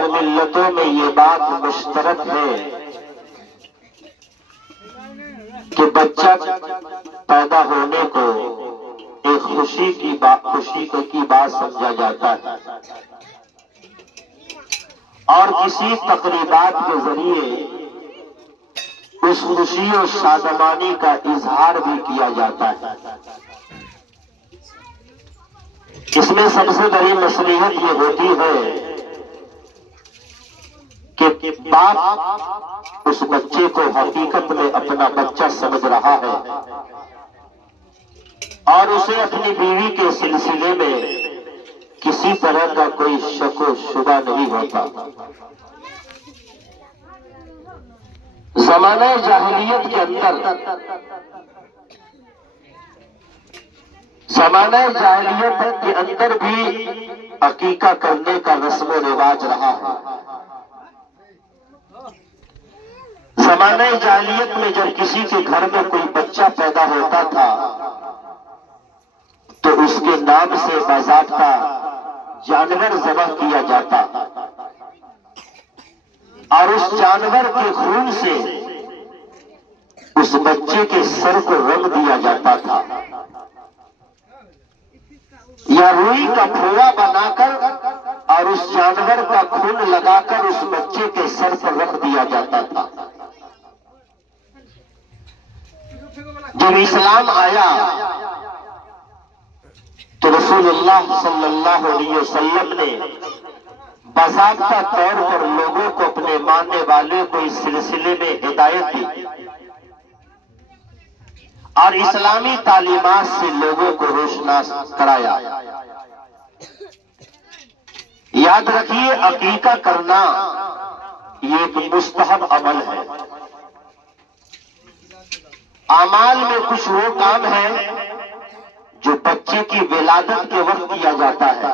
اور ملتوں میں یہ بات مشترک ہے کہ بچہ پیدا ہونے کو ایک خوشی کی بات سمجھا جاتا ہے، اور کسی تقریبات کے ذریعے اس خوشی اور شادمانی کا اظہار بھی کیا جاتا ہے۔ اس میں سب سے بڑی مصلحت یہ ہوتی ہے کہ باپ اس بچے کو حقیقت میں اپنا بچہ سمجھ رہا ہے اور اسے اپنی بیوی کے سلسلے میں کسی طرح کا کوئی شک و شبہ نہیں ہوتا۔ زمانہ جاہلیت کے اندر بھی عقیقہ کرنے کا رسم و رواج رہا ہے۔ زمانہ جاہلیت میں جب کسی کے گھر میں کوئی بچہ پیدا ہوتا تھا تو اس کے نام سے باضابطہ جانور ذبح کیا جاتا اور اس جانور کے خون سے اس بچے کے سر کو رنگ دیا جاتا تھا، یا روئی کا پھوڑا بنا کر اور اس جانور کا خون لگا کر اس بچے کے سر پر رکھ دیا جاتا تھا۔ جب اسلام آیا تو رسول اللہ صلی اللہ علیہ وسلم نے باضابطہ طور پر لوگوں کو، اپنے ماننے والے کو اس سلسلے میں ہدایت دی اور اسلامی تعلیمات سے لوگوں کو روشناس کرایا۔ یاد رکھیے، عقیقہ کرنا یہ ایک مستحب عمل ہے۔ اعمال میں کچھ وہ کام ہے جو بچے کی ولادت کے وقت کیا جاتا ہے،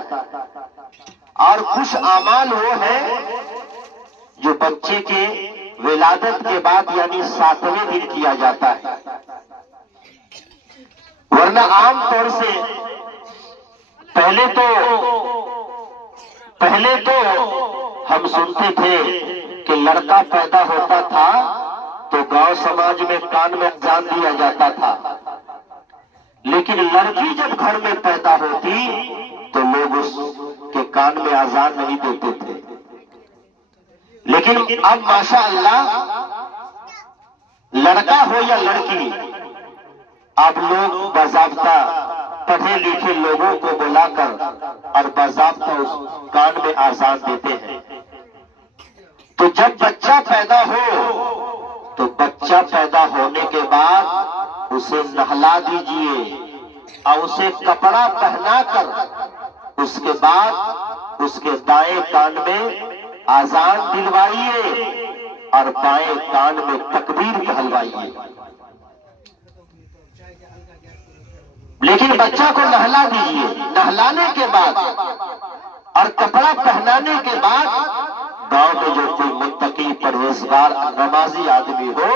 اور کچھ اعمال وہ ہے جو بچے کے ولادت کے بعد یعنی 7ویں دن کیا جاتا ہے۔ ورنہ عام طور سے پہلے تو ہم سنتے تھے کہ لڑکا پیدا ہوتا تھا تو گاؤں سماج میں کان میں اذان دیا جاتا تھا، لیکن لڑکی جب گھر میں پیدا ہوتی تو لوگ اس کے کان میں اذان نہیں دیتے تھے۔ لیکن اب ماشاءاللہ لڑکا ہو یا لڑکی، اب لوگ باضابطہ پڑھے لکھے لوگوں کو بلا کر اور باضابطہ اس کان میں اذان دیتے ہیں۔ تو جب بچہ پیدا ہو تو بچہ پیدا ہونے کے بعد اسے نہلا دیجئے اور اسے کپڑا پہنا کر اس کے بعد اس کے دائیں کان میں اذان دلوائیے اور بائیں کان میں تکبیر کہلوائیے۔ لیکن بچہ کو نہلا دیجئے، نہلانے کے بعد اور کپڑا پہنانے کے بعد گاؤں میں جو کوئی متقی پرہیزگار نمازی آدمی ہو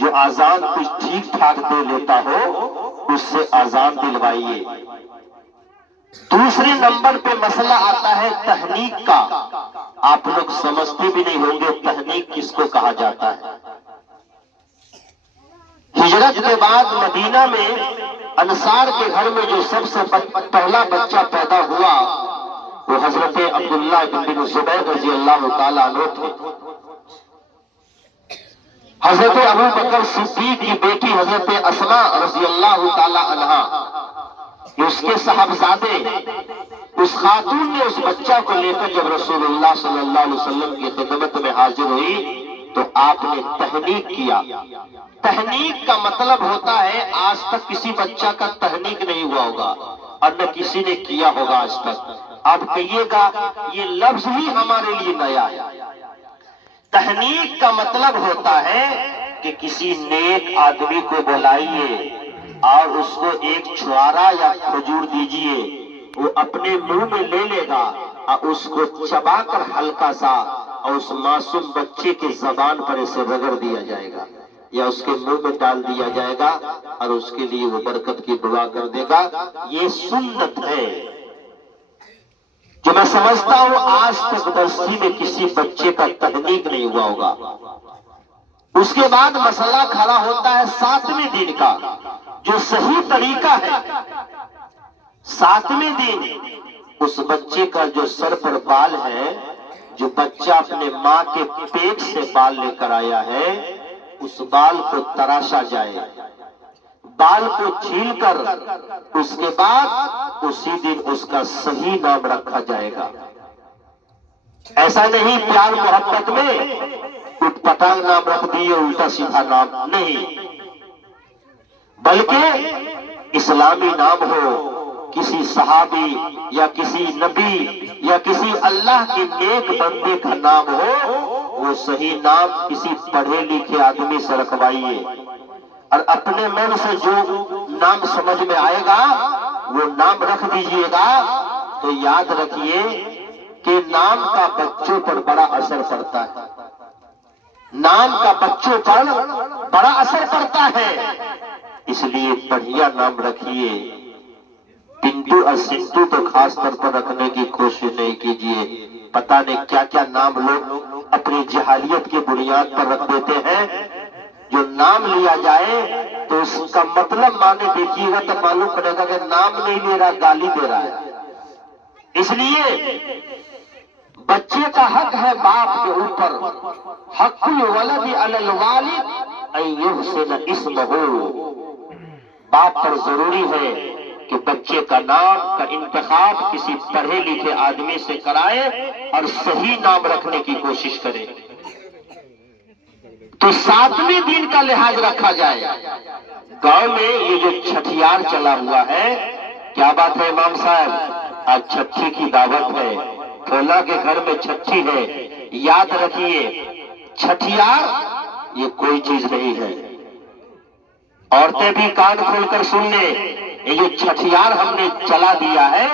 جو اذان کچھ ٹھیک ٹھاک دے لیتا ہو اس سے اذان دلوائیے۔ دوسرے نمبر پہ مسئلہ آتا ہے تہنیک کا۔ آپ لوگ سمجھتے بھی نہیں ہوں گے تہنیک کس کو کہا جاتا ہے۔ ہجرت کے بعد مدینہ میں انصار کے گھر میں جو سب سے پہلا بچہ پیدا ہوا وہ حضرت عبداللہ بن زبیر رضی اللہ تعالیٰ عنہ تھے۔ حضرت ابو بکر صدیق کی بیٹی حضرت اسماء رضی اللہ تعالیٰ عنہا، اس کے صاحبزادے، اس خاتون نے اس بچہ کو لے کر جب رسول اللہ صلی اللہ علیہ وسلم کی خدمت میں حاضر ہوئی تو آپ نے تہنیک کیا۔ تہنیک کا مطلب ہوتا ہے آج تک کسی بچہ کا تہنیک نہیں ہوا ہوگا اور نہ کسی نے کیا ہوگا آج تک۔ آپ کہیے گا یہ لفظ ہی ہمارے لیے نیا ہے۔ تہنیک کا مطلب ہوتا ہے کہ کسی نیک آدمی کو بلائیے اور اس کو ایک چھوارا یا کھجور دیجئے، وہ اپنے منہ میں لے لے گا اور اس کو چبا کر ہلکا سا اور اس معصوم بچے کے زبان پر اسے رگڑ دیا جائے گا یا اس کے منہ میں ڈال دیا جائے گا اور اس کے لیے وہ برکت کی دعا کر دے گا۔ یہ سنت ہے جو میں سمجھتا ہوں آج تک درسی میں کسی بچے کا تحقیق نہیں ہوا ہوگا۔ اس کے بعد مسئلہ کھڑا ہوتا ہے 7ویں دن کا، جو صحیح طریقہ ہے 7ویں دن اس بچے کا جو سر پر بال ہے، جو بچہ اپنے ماں کے پیٹ سے بال لے کر آیا ہے، اس بال کو تراشا جائے، بال کو چھیل کر اس کے بعد اسی دن اس کا صحیح نام رکھا جائے گا۔ ایسا نہیں پیار محبت میں اٹھ پٹانگ نام رکھ دیے، الٹا سیدھا نام نہیں، بلکہ اسلامی نام ہو، کسی صحابی یا کسی نبی یا کسی اللہ کے نیک بندے کا نام ہو، وہ صحیح نام کسی پڑھے لکھے آدمی سے رکھوائیے، اور اپنے من سے جو نام سمجھ میں آئے گا وہ نام رکھ دیجئے گا۔ تو یاد رکھیے کہ نام کا بچوں پر بڑا اثر پڑتا ہے، نام کا بچوں پر بڑا اثر پڑتا ہے، اس لیے بڑھیا نام رکھیے۔ پنٹو اور سنٹو تو خاص طور پر رکھنے کی کوشش نہیں کیجیے، پتہ نہیں کیا کیا نام لوگ اپنی جہالیت کی بنیاد پر رکھ دیتے ہیں۔ جو نام لیا جائے تو اس کا مطلب مانے دیکھیے گا تو معلوم پڑے گا کہ نام نہیں لے رہا، گالی دے رہا ہے۔ اس لیے بچے کا حق ہے باپ کے اوپر، حق الولد علی الوالد ان یحسن اسمہ، باپ پر ضروری ہے کہ بچے کا نام کا انتخاب کسی پڑھے لکھے آدمی سے کرائے اور صحیح نام رکھنے کی کوشش کرے۔ تو 7ویں دن کا لحاظ رکھا جائے۔ گاؤں میں یہ جو چھٹیار چلا ہوا ہے، کیا بات ہے امام صاحب، آج چھٹی کی دعوت ہے، کھولا کے گھر میں چھٹی ہے۔ یاد رکھیے چھٹیار یہ کوئی چیز نہیں ہے، عورتیں بھی کان کھول کر سن لیں، یہ جو چھٹیار ہم نے چلا دیا ہے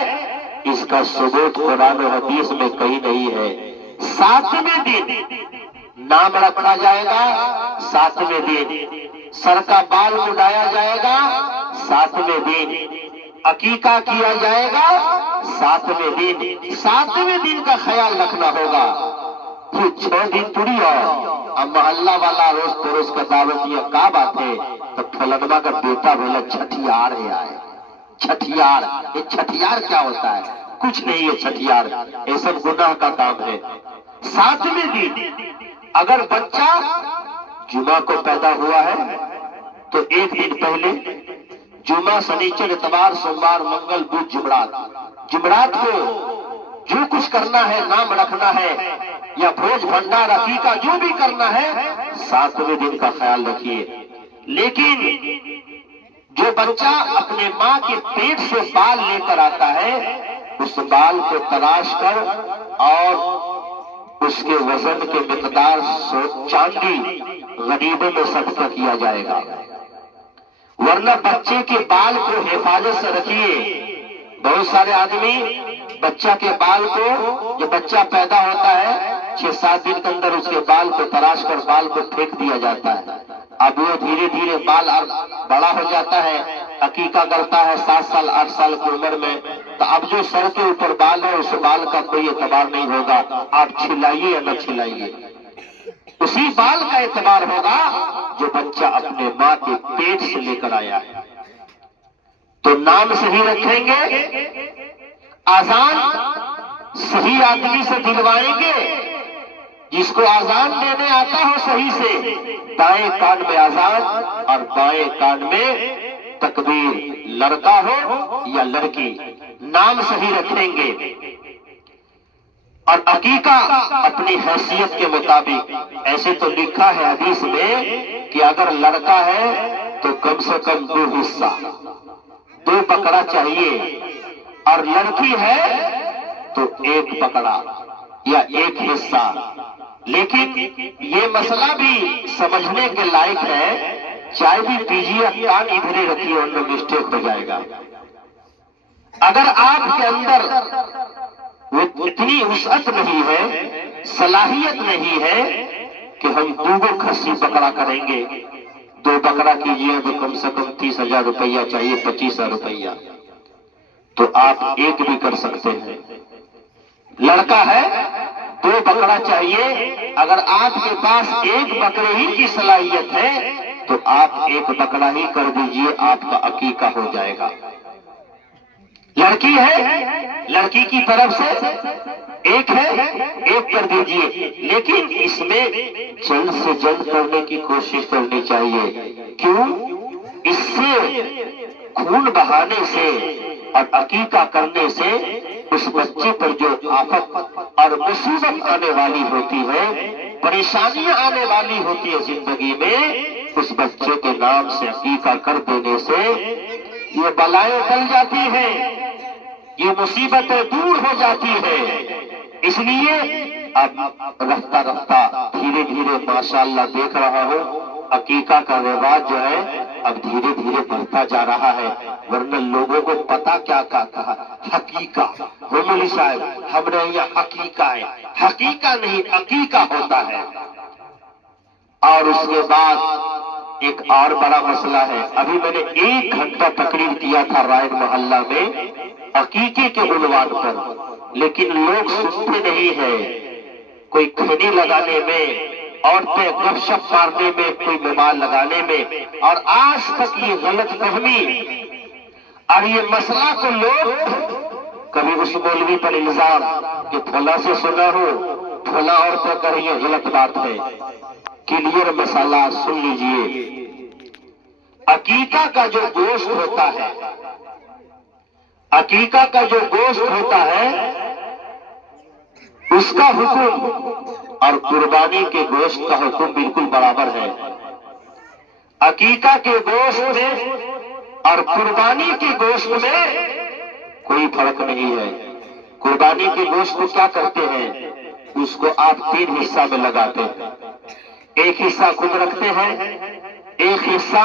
اس کا ثبوت قرآن و حدیث میں کہیں نہیں ہے۔ 7ویں دن نام رکھا جائے گا، 7ویں دن سر کا بال اڑایا جائے گا، 7ویں دن عقیقہ کیا جائے گا، 7ویں دن 7ویں دن کا خیال رکھنا ہوگا۔ یہ 6 دن تھوڑی ہے، اب محلہ والا روز پروز کا دعوت دیا، کیا بات ہے تو فلنما کا بیٹا بولا چھٹیار ہے آئے، چھٹیار، یہ چھٹیار کیا ہوتا ہے؟ کچھ نہیں ہے چھٹیار، یہ سب گناہ کا کام ہے۔ 7ویں دن اگر بچہ جمعہ کو پیدا ہوا ہے تو ایک دن پہلے جمعہ، سنیچر، اتوار، سوموار، منگل، بدھ، جمعرات کو جو کچھ کرنا ہے، نام رکھنا ہے یا بھوج بھنڈار عقیقہ جو بھی کرنا ہے، 7ویں دن کا خیال رکھیے۔ لیکن جو بچہ اپنے ماں کے پیٹ سے بال لے کر آتا ہے، اس بال کو تراش کر اور اس کے وزن کے مقدار چاندی غریبوں میں صدقہ کیا جائے گا، ورنہ بچے کے بال کو حفاظت سے رکھیے۔ بہت سارے آدمی بچہ کے بال کو، جب بچہ پیدا ہوتا ہے 6-7 دن کے اندر اس کے بال کو تراش کر بال کو پھینک دیا جاتا ہے، اب وہ دھیرے دھیرے بال بڑا ہو جاتا ہے، عقیقہ کرتا ہے 7 سال 8 سال کی عمر میں، تو اب جو سر کے اوپر بال ہے اس بال کا کوئی اعتبار نہیں ہوگا، آپ چھلائیے یا نہ چھلائیے، اسی بال کا اعتبار ہوگا جو بچہ اپنے ماں کے پیٹ سے لے کر آیا ہے۔ تو نام صحیح رکھیں گے، آزان صحیح آدمی سے دلوائیں گے، جس کو آزان دینے آتا ہو صحیح سے، دائیں کان میں آزان اور بائیں کان میں تکبیر، لڑکا ہو یا لڑکی، نام صحیح رکھیں گے۔ اور عقیقہ اپنی حیثیت کے مطابق، ایسے تو لکھا ہے حدیث میں کہ اگر لڑکا ہے تو کم سے کم 2 حصہ، 2 بکرا چاہیے، اور لڑکی ہے تو 1 بکرا یا 1 حصہ۔ لیکن یہ مسئلہ بھی سمجھنے کے لائق ہے، چائے بھی پیجیے، کان ادھر رکھیے ورنہ مسٹیک ہو جائے گا۔ اگر آپ کے اندر وہ اتنی وسعت نہیں ہے، صلاحیت نہیں ہے کہ ہم 2 کھسی بکرا کریں گے، 2 بکرا کیجیے تو کم سے کم 30,000 روپیہ چاہیے، 25,000 روپیہ، تو آپ 1 بھی کر سکتے ہیں۔ لڑکا ہے 2 بکرا چاہیے، اگر آپ کے پاس 1 بکرے ہی کی صلاحیت ہے تو آپ 1 بکرا ہی کر دیجئے، آپ کا عقیقہ ہو جائے گا۔ لڑکی ہے، لڑکی کی طرف سے 1 ہے، 1 کر دیجئے، لیکن اس میں جلد سے جلد کرنے کی کوشش کرنی چاہیے۔ کیوں؟ اس سے خون بہانے سے اور عقیقہ کرنے سے اس بچے پر جو آفت اور مصیبت آنے والی ہوتی ہے، پریشانیاں آنے والی ہوتی ہے زندگی میں، اس بچے کے نام سے عقیقہ کر دینے سے یہ بلائیں ٹل جاتی ہیں، یہ مصیبتیں دور ہو جاتی ہیں۔ اس لیے اب رفتہ رفتہ دھیرے دھیرے ماشاءاللہ دیکھ رہا ہوں عقیقہ کا رواج جو ہے اب دھیرے دھیرے بڑھتا جا رہا ہے، ورنہ لوگوں کو پتا کیا کہا حقیقہ۔ مولوی صاحب ہم نے یہ حقیقہ ہے، حقیقہ نہیں عقیقہ ہوتا ہے۔ اور اس کے بعد ایک اور بڑا مسئلہ ہے، ابھی میں نے 1 گھنٹہ تقریر کیا تھا رائے محلہ میں عقیقے کے عنوان پر، لیکن لوگ سنتے نہیں ہیں۔ کوئی کھنی لگانے میں، عورتیں گپ شپ مارنے میں، کوئی موبائل لگانے میں، اور آج تک یہ غلط فہمی اور یہ مسئلہ کو لوگ کبھی اس مولوی پر الزام کہ پھلا سے سنا ہو، پھلا عورتیں کر یہ غلط بات ہے۔ کلیئر مسئلہ سن لیجئے، عقیقہ کا جو گوشت ہوتا ہے، عقیقہ کا جو گوشت ہوتا ہے اس کا حکم اور قربانی کے گوشت کا حکم بالکل برابر ہے۔ عقیقہ کے گوشت میں اور قربانی کے گوشت میں کوئی فرق نہیں ہے۔ قربانی کے گوشت کو کیا کرتے ہیں؟ اس کو آپ 3 حصہ میں لگاتے ہیں، 1 حصہ خود رکھتے ہیں، 1 حصہ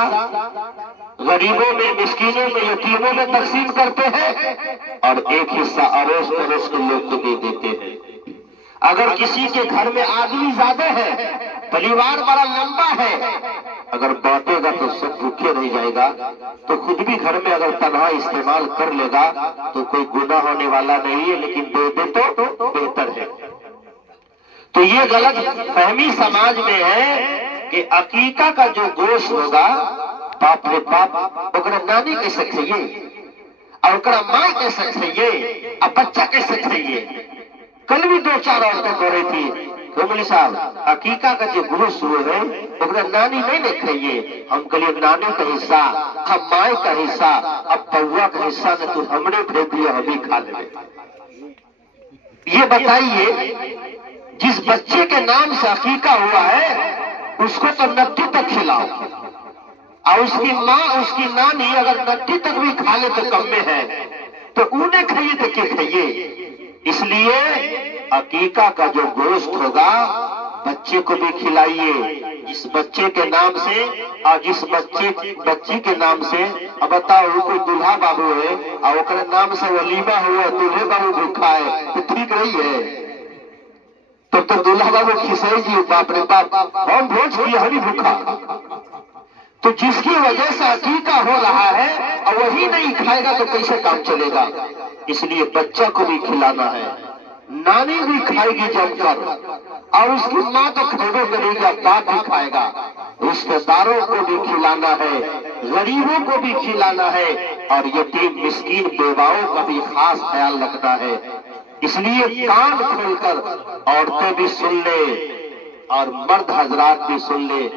غریبوں میں، مسکینوں میں، یتیموں میں تقسیم کرتے ہیں، اور 1 حصہ اڑوس پڑوس کے لوگ کو دے دیتے ہیں۔ اگر کسی کے گھر میں آدمی زیادہ ہے، پریوار بڑا لمبا ہے، اگر بانٹے گا تو سب بھوکے رہ جائے گا، تو خود بھی گھر میں اگر تنہا استعمال کر لے گا تو کوئی گناہ ہونے والا نہیں ہے، لیکن دے دے تو بہتر ہے۔ تو یہ غلط فہمی سماج میں ہے کہ عقیقہ کا جو گوشت ہوگا، باپ رے باپ اوکرا نانی کیسے کھائیے، اور اوکرا ماں کیسے کھائیے، اب بچہ کیسے کھائیے۔ کل بھی 2-4 عورتیں کہہ رہی تھی مولوی صاحب عقیقہ کا جو گوشت ہوئے ہیں اوکرا نانی نہیں نہ کھائیے، ہم کہلیے نانی کا حصہ، ہم مائیں کا حصہ، اب پوا کا حصہ نے تو ہم نے بھیج دیا، ہم ہی کھا لیں۔ یہ بتائیے جس بچے کے نام سے عقیقہ ہوا ہے اس کو تو 90 تک کھلاؤ، اور اس کی ماں، اس کی نانی اگر 90 تک بھی کھا لے تو کم میں ہے، تو انہیں کھائیے تو کیا کھائیے۔ اس لیے عقیقہ کا جو گوشت ہوگا بچے کو بھی کھلائیے، جس بچے کے نام سے اور جس بچی کے نام سے۔ اب بتاؤ کوئی دلہا بابو ہے اور اوکرے نام سے ولیمہ ہوا، دلہے بابو بھوکھا ہے تو ٹھیک رہی ہے؟ تو دلہا بابو کھسائی جی باپ رے باپ ہم بھوج کیا ہم ہی بھوکھا۔ تو جس کی وجہ سے عقیقہ ہو رہا ہے اور وہی نہیں کھائے گا تو کیسے کام چلے گا؟ اس لیے بچہ کو بھی کھلانا ہے، نانی بھی کھائے گی جم کر، اور اس کی ماں تو کھانے کرے گا، باپ بھی کھائے گا، رشتے داروں کو بھی کھلانا ہے، غریبوں کو بھی کھلانا ہے، اور یتیم مسکین بیواؤں کا بھی خاص خیال رکھنا ہے۔ اس لیے کان کھول کر عورتیں بھی سن لے اور مرد حضرات بھی سن لے۔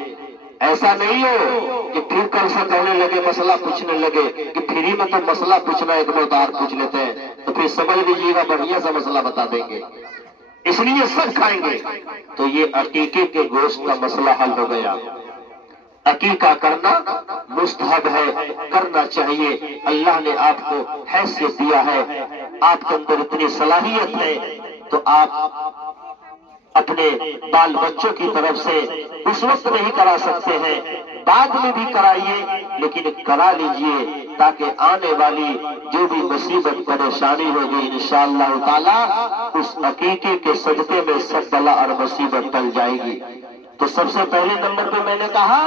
ایسا نہیں ہو کہ پھر کل سے کہنے لگے مسئلہ پوچھنے لگے کہ فری میں تو مسئلہ پوچھنا ایک دو دار پوچھ لیتے ہیں، تو پھر سمجھ لیجیے گا بڑھیا سا مسئلہ بتا دیں گے، اس لیے سب کھائیں گے۔ تو یہ عقیقے کے گوشت کا مسئلہ حل ہو گیا۔ عقیقہ کرنا مستحب ہے، کرنا چاہیے، اللہ نے آپ کو حیثیت دیا ہے، آپ کے اندر اتنی صلاحیت ہے، تو آپ اپنے بال بچوں کی طرف سے اس وقت نہیں کرا سکتے ہیں، بعد میں بھی کرائیے، لیکن کرا لیجئے تاکہ آنے والی جو بھی مصیبت پریشانی ہوگی انشاءاللہ تعالی اس عقیقے کے سجدے میں سب بلا اور مصیبت ٹل جائے گی۔ تو سب سے پہلے نمبر پہ میں نے کہا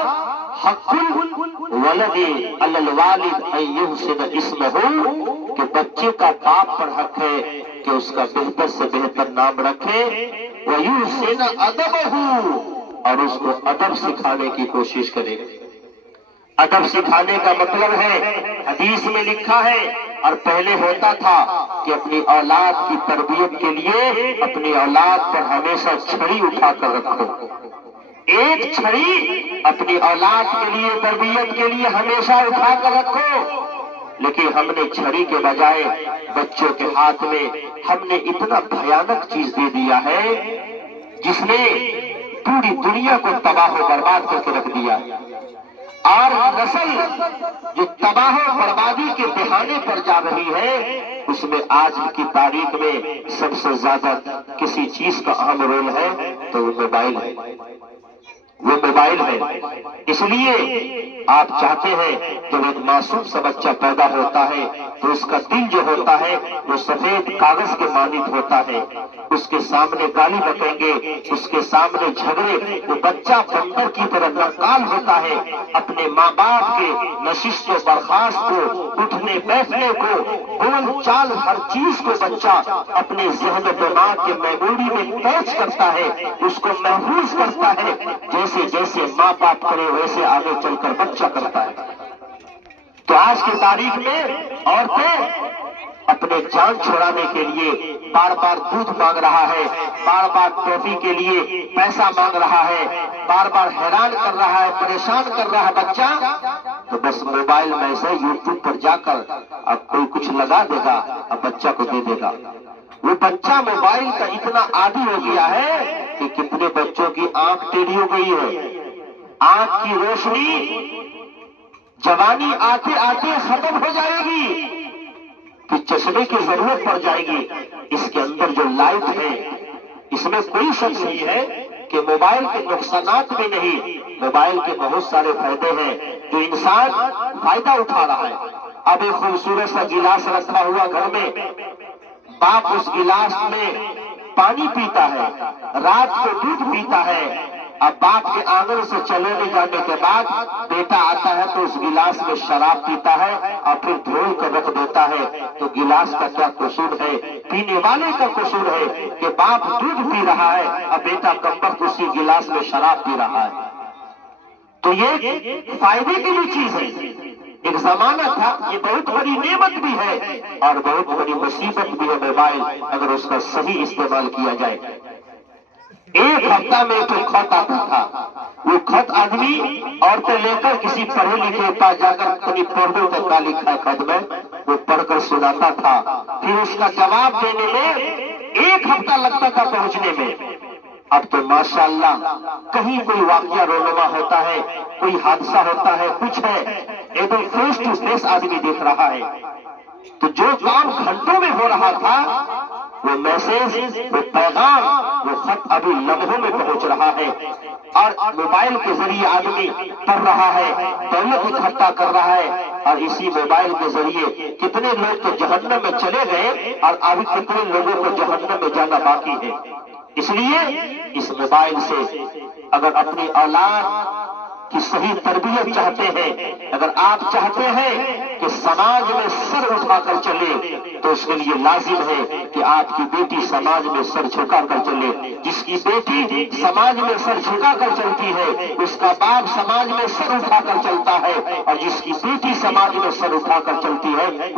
حق الولد علی الوالد ان یحسن اسمہ، کہ بچے کا باپ پر حق ہے کہ اس کا بہتر سے بہتر نام رکھے، وَيُحْسِنَ أَدَبَهُ، اور اس کو ادب سکھانے کی کوشش کرے۔ ادب سکھانے کا مطلب ہے، حدیث میں لکھا ہے، اور پہلے ہوتا تھا کہ اپنی اولاد کی تربیت کے لیے اپنی اولاد پر ہمیشہ چھڑی اٹھا کر رکھو۔ ایک چھڑی اپنی اولاد کے لیے تربیت کے لیے ہمیشہ اٹھا کر رکھو، لیکن ہم نے چھڑی کے بجائے بچوں کے ہاتھ میں ہم نے اتنا بھیانک چیز دے دیا ہے جس نے پوری دنیا کو تباہ و برباد کر کے رکھ دیا، اور نسل جو تباہ و بربادی کے بہانے پر جا رہی ہے، اس میں آج کی تاریخ میں سب سے زیادہ کسی چیز کا اہم رول ہے تو وہ موبائل ہے، وہ موبائل ہے۔ اس لیے آپ چاہتے ہیں جب ایک معصوم سا بچہ پیدا ہوتا ہے تو اس کا دل جو ہوتا ہے وہ سفید کاغذ کے مانند ہوتا ہے، اس کے سامنے گالی بکیں گے، اس کے سامنے جھگڑے، وہ بچہ بندر کی طرح نقال ہوتا ہے، اپنے ماں باپ کے نشست و برخاست کو، اٹھنے بیٹھنے کو، بول چال ہر چیز کو بچہ اپنے ذہن و دماغ کے میموری میں کیچ کرتا ہے، اس کو محفوظ کرتا ہے، جیسے جیسے ماں باپ کرے ویسے آگے چل کر بچہ کرتا ہے۔ تو آج کی تاریخ میں عورتیں اپنے جان چھڑانے کے لیے بار بار دودھ مانگ رہا ہے، بار بار ٹوفی کے لیے پیسہ مانگ رہا ہے، بار بار حیران کر رہا ہے، پریشان کر رہا ہے بچہ، تو بس موبائل میں سے یوٹیوب پر جا کر اب کوئی کچھ لگا دے گا، اب بچہ کو دے دے گا۔ وہ بچہ موبائل کا اتنا عادی ہو گیا ہے کہ کتنے بچوں کی آنکھ ٹیڑھی ہو گئی ہے، آنکھ کی روشنی جوانی آتے آتے ختم ہو جائے گی، پھر چشمے کی ضرورت پڑ جائے گی۔ اس کے اندر جو لائٹ ہے، اس میں کوئی شک نہیں ہے کہ موبائل کے نقصانات بھی نہیں، موبائل کے بہت سارے فائدے ہیں جو انسان فائدہ اٹھا رہا ہے۔ اب ایک خوبصورت سا گلاس رکھا ہوا گھر میں، باپ اس گلاس میں پانی پیتا ہے، رات کو دودھ پیتا ہے، اب باپ کے آنگن سے چلے جانے کے بعد بیٹا آتا ہے تو اس گلاس میں شراب پیتا ہے اور پھر دھول کر رکھ دیتا ہے، تو گلاس کا کیا قصور ہے؟ پینے والے کا قصور ہے کہ باپ دودھ پی رہا ہے اور بیٹا کمبخت اسی گلاس میں شراب پی رہا ہے۔ تو یہ فائدے کی بھی چیز ہے، ایک زمانہ تھا، یہ بہت بڑی نعمت بھی ہے اور بہت بڑی مصیبت بھی ہے موبائل، اگر اس کا صحیح استعمال کیا جائے۔ ایک ہفتہ میں تو خط آتا تھا، وہ خط آدمی عورتیں لے کر کسی پڑھے لکھے پاس جا کر اپنی پردوں تک کا لکھا ہے خط میں، وہ پڑھ کر سناتا تھا، پھر اس کا جواب دینے میں ایک ہفتہ لگتا تھا پہنچنے میں۔ اب تو ماشاءاللہ کہیں کوئی واقعہ رونما ہوتا ہے، کوئی حادثہ ہوتا ہے، کچھ ہے، ایک دم فیس ٹو فیس آدمی دیکھ رہا ہے۔ تو جو کام گھنٹوں میں ہو رہا تھا، وہ میسج، وہ پیغام، وہ خط ابھی لمحوں میں پہنچ رہا ہے، اور موبائل کے ذریعے آدمی پڑھ رہا ہے، دولت اکٹھا کر رہا ہے، اور اسی موبائل کے ذریعے کتنے لوگ تو جہنم میں چلے گئے اور ابھی کتنے لوگوں کو جہنم میں جانا باقی ہے۔ اس لیے اس موبائل سے اگر اپنی اولاد کی صحیح تربیت چاہتے ہیں، اگر آپ چاہتے ہیں کہ سماج میں سر اٹھا کر چلے، تو اس کے لیے لازم ہے کہ آپ کی بیٹی سماج میں سر جھکا کر چلے۔ جس کی بیٹی سماج میں سر جھکا کر چلتی ہے، اس کا باپ سماج میں سر اٹھا کر چلتا ہے، اور جس کی بیٹی سماج میں سر اٹھا کر چلتی ہے